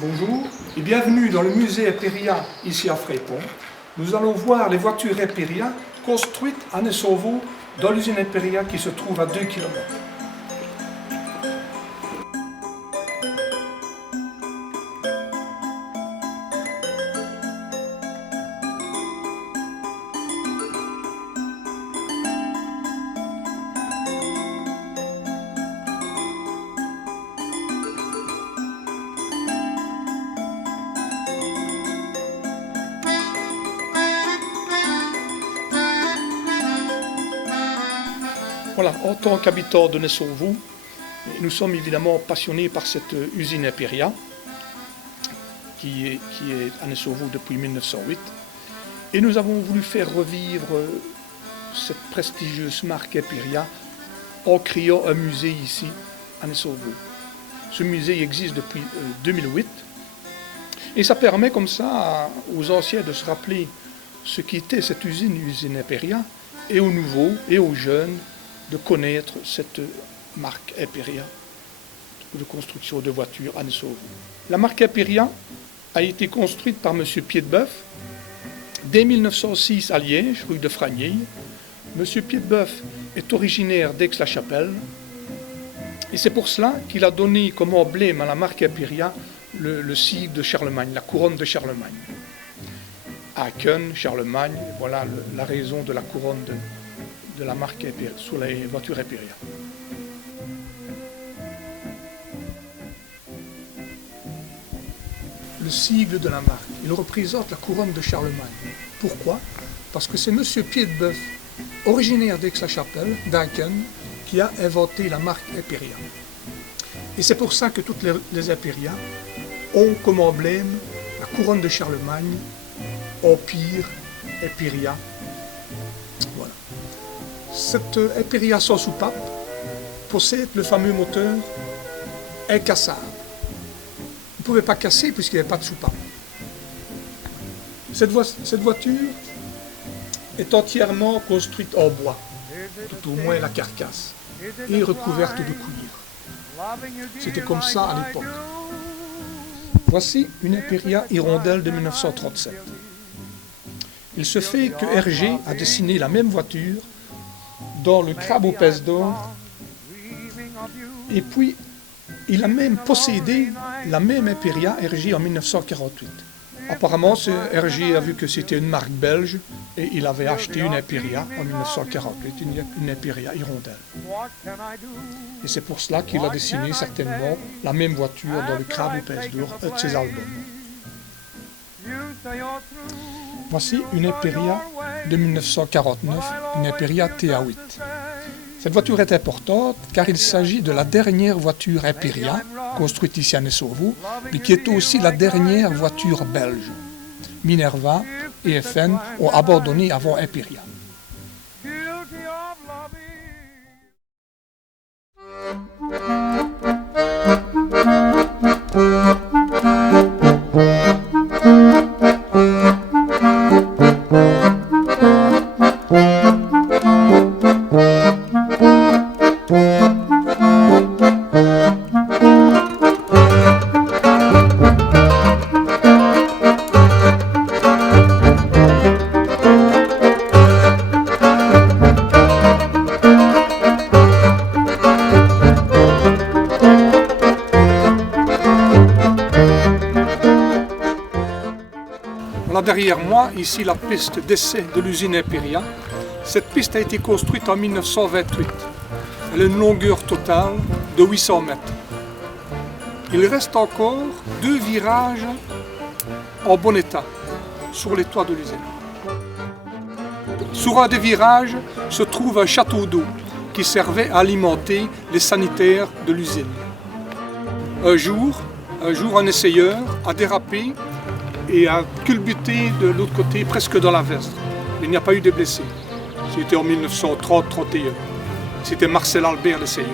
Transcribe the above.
Bonjour et bienvenue dans le musée Eperia ici à Frépont. Nous allons voir les voitures Eperia construites à Nessovo dans l'usine Eperia qui se trouve à 2 km. Voilà, en tant qu'habitants de Nessovo, nous sommes évidemment passionnés par cette usine Eperia qui est à Nessovo depuis 1908. Et nous avons voulu faire revivre cette prestigieuse marque Eperia en créant un musée ici à Nessovo. Ce musée existe depuis 2008 et ça permet comme ça aux anciens de se rappeler ce qu'était cette usine Eperia, et aux nouveaux et aux jeunes de connaître cette marque Eperia de construction de voitures à Nessovo. La marque Eperia a été construite par M. Piedboeuf dès 1906 à Liège, rue de Fragnilles. M. Piedboeuf est originaire d'Aix-la-Chapelle et c'est pour cela qu'il a donné comme emblème à la marque Eperia le sigle de Charlemagne, la couronne de Charlemagne. Aachen, Charlemagne, voilà la raison de la couronne de la marque Eperia, sur les voitures Eperia. Le sigle de la marque, il représente la couronne de Charlemagne. Pourquoi? Parce que c'est M. Piedboeuf, originaire d'Aix-la-Chapelle, d'Aachen, qui a inventé la marque Eperia. Et c'est pour ça que toutes les Eperia ont comme emblème la couronne de Charlemagne, Empire, Eperia. Voilà. Cette Eperia sans soupape possède le fameux moteur incassable. Vous ne pouvez pas casser puisqu'il n'y a pas de soupape. Cette voiture est entièrement construite en bois, tout au moins la carcasse, et recouverte de cuivre. C'était comme ça à l'époque. Voici une Eperia Hirondelle de 1937. Il se fait que Hergé a dessiné la même voiture dans le Crabe aux Pèces d'Or, et puis il a même possédé la même Eperia Hergé en 1948. Apparemment, Hergé a vu que c'était une marque belge et il avait acheté une Eperia en 1948, une Eperia Hirondelle. Et c'est pour cela qu'il a dessiné certainement la même voiture dans le Crabe aux Pèces d'Or, un de ses albums. Voici une Eperia de 1949, une Eperia TA8. Cette voiture est importante car il s'agit de la dernière voiture Eperia construite ici à Nessovo, mais qui est aussi la dernière voiture belge. Minerva et FN ont abandonné avant Eperia. Voilà derrière moi, ici la piste d'essai de l'usine Eperia. Cette piste a été construite en 1928. Elle a une longueur totale de 800 mètres. Il reste encore 2 virages en bon état sur les toits de l'usine. Sur un des virages se trouve un château d'eau qui servait à alimenter les sanitaires de l'usine. Un jour, un essayeur a dérapé et a culbuté de l'autre côté, presque dans la Vesdre. Il n'y a pas eu de blessés. C'était en 1930-31. C'était Marcel Albert, l'essayeur.